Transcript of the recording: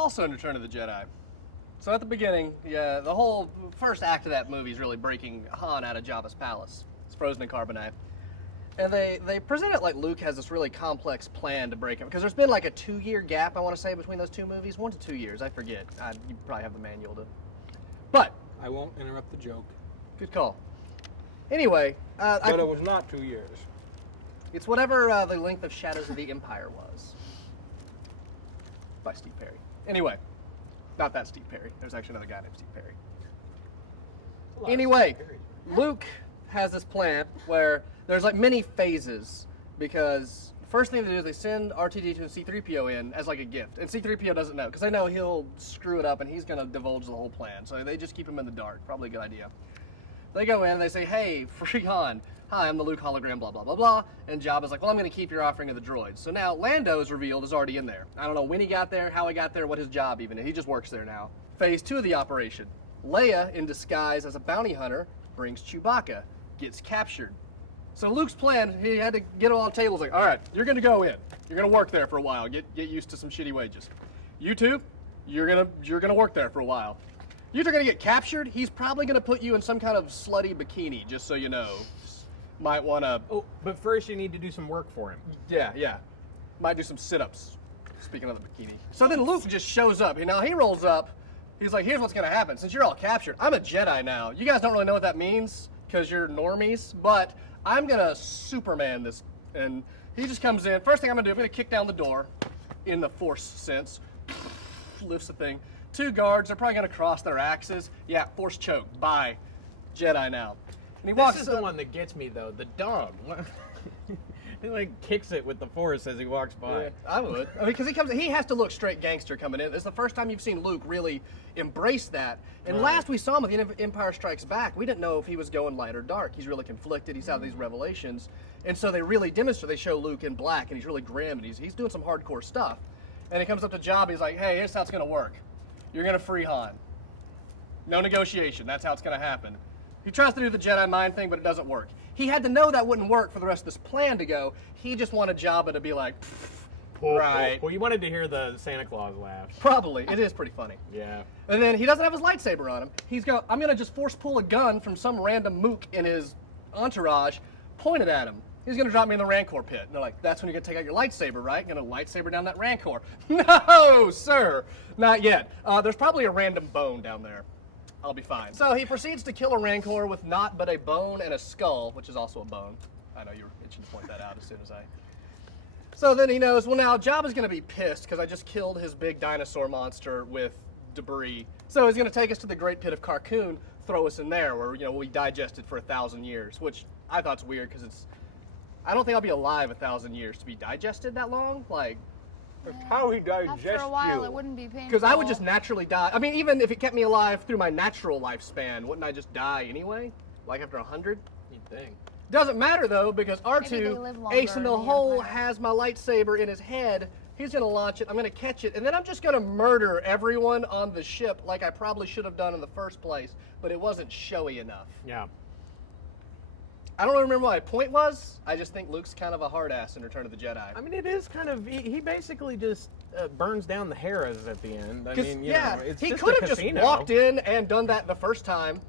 Also in Return of the Jedi. So at the beginning, yeah, the whole first act of that movie is really breaking Han out of Jabba's palace. It's frozen in carbonite. And they present it like Luke has this really complex plan to break him. Because there's been like a 2-year gap, I want to say, between those two movies. 1 to 2 years, I forget. You probably have the manual to... But... I won't interrupt the joke. Good call. Anyway... but it was not 2 years. It's whatever the length of Shadows of the Empire was. By Steve Perry. Anyway. Not that Steve Perry. There's actually another guy named Steve Perry. Anyway, Luke has this plan where there's like many phases because the first thing they do is they send R2-D2 and C-3PO in as like a gift. And C-3PO doesn't know because they know he'll screw it up and he's going to divulge the whole plan. So they just keep him in the dark. Probably a good idea. They go in and they say, hey, free Han. Hi, I'm the Luke hologram, blah, blah, blah, blah. And Jabba's like, well, I'm going to keep your offering of the droids. So now Lando is revealed is already in there. I don't know when he got there, how he got there, what his job even is. He just works there now. Phase 2 of the operation. Leia, in disguise as a bounty hunter, brings Chewbacca, gets captured. So Luke's plan, he had to get on tables like, all right, you're going to go in. You're going to work there for a while. Get used to some shitty wages. You two, you're gonna work there for a while. You two are going to get captured. He's probably going to put you in some kind of slutty bikini, just so you know. Might want to... Oh, but first you need to do some work for him. Yeah. Might do some sit-ups, speaking of the bikini. So then Luke just shows up. Now he rolls up. He's like, here's what's going to happen. Since you're all captured, I'm a Jedi now. You guys don't really know what that means because you're normies, but I'm going to Superman this. And he just comes in. First thing I'm going to do, I'm going to kick down the door in the Force sense. Lifts the thing. 2 guards, they're probably going to cross their axes. Yeah, Force choke. Bye. Jedi now. And he walks This is the one that gets me, though. The dog. He like kicks it with the Force as he walks by. Yeah, I would. I mean, because he has to look straight gangster coming in. This is the first time you've seen Luke really embrace that. And Right. last we saw him with the Empire Strikes Back, we didn't know if he was going light or dark. He's really conflicted. He's had these revelations. And so they really demonstrate, they show Luke in black, and he's really grim, and he's doing some hardcore stuff. And he comes up to Jabba, he's like, hey, here's how it's going to work. You're going to free Han. No negotiation. That's how it's going to happen. He tries to do the Jedi mind thing, but it doesn't work. He had to know that wouldn't work for the rest of this plan to go. He just wanted Jabba to be like, right. Well, you wanted to hear the Santa Claus laugh. Probably. It is pretty funny. Yeah. And then he doesn't have his lightsaber on him. I'm going to just force pull a gun from some random mook in his entourage, point it at him. He's going to drop me in the Rancor pit. And they're like, that's when you're going to take out your lightsaber, right? You're going to lightsaber down that Rancor. No, sir. Not yet. There's probably a random bone down there. I'll be fine. So he proceeds to kill a Rancor with naught but a bone and a skull, which is also a bone. I know you were itching to point that out as soon as I... So then he knows, well now Jabba's going to be pissed because I just killed his big dinosaur monster with debris. So he's going to take us to the Great Pit of Carkoon, throw us in there where, we'll be digested for 1,000 years, which I thought's weird because I don't think I'll be alive 1,000 years to be digested that long. Like... That's how he digests you. After a while, it wouldn't be painful. Because I would just naturally die. I mean, even if it kept me alive through my natural lifespan, wouldn't I just die anyway? Like after 100? You'd think. Doesn't matter though, because Maybe they live R2, longer Ace in the in the hole, Empire. has my lightsaber in his head. He's going to launch it, I'm going to catch it, and then I'm just going to murder everyone on the ship like I probably should have done in the first place, but it wasn't showy enough. Yeah. I don't remember what my point was. I just think Luke's kind of a hard ass in Return of the Jedi. I mean, it is kind of, he basically just burns down the Harris at the end. I mean, you yeah, know, it's he just could a have just casino. walked in and done that the first time,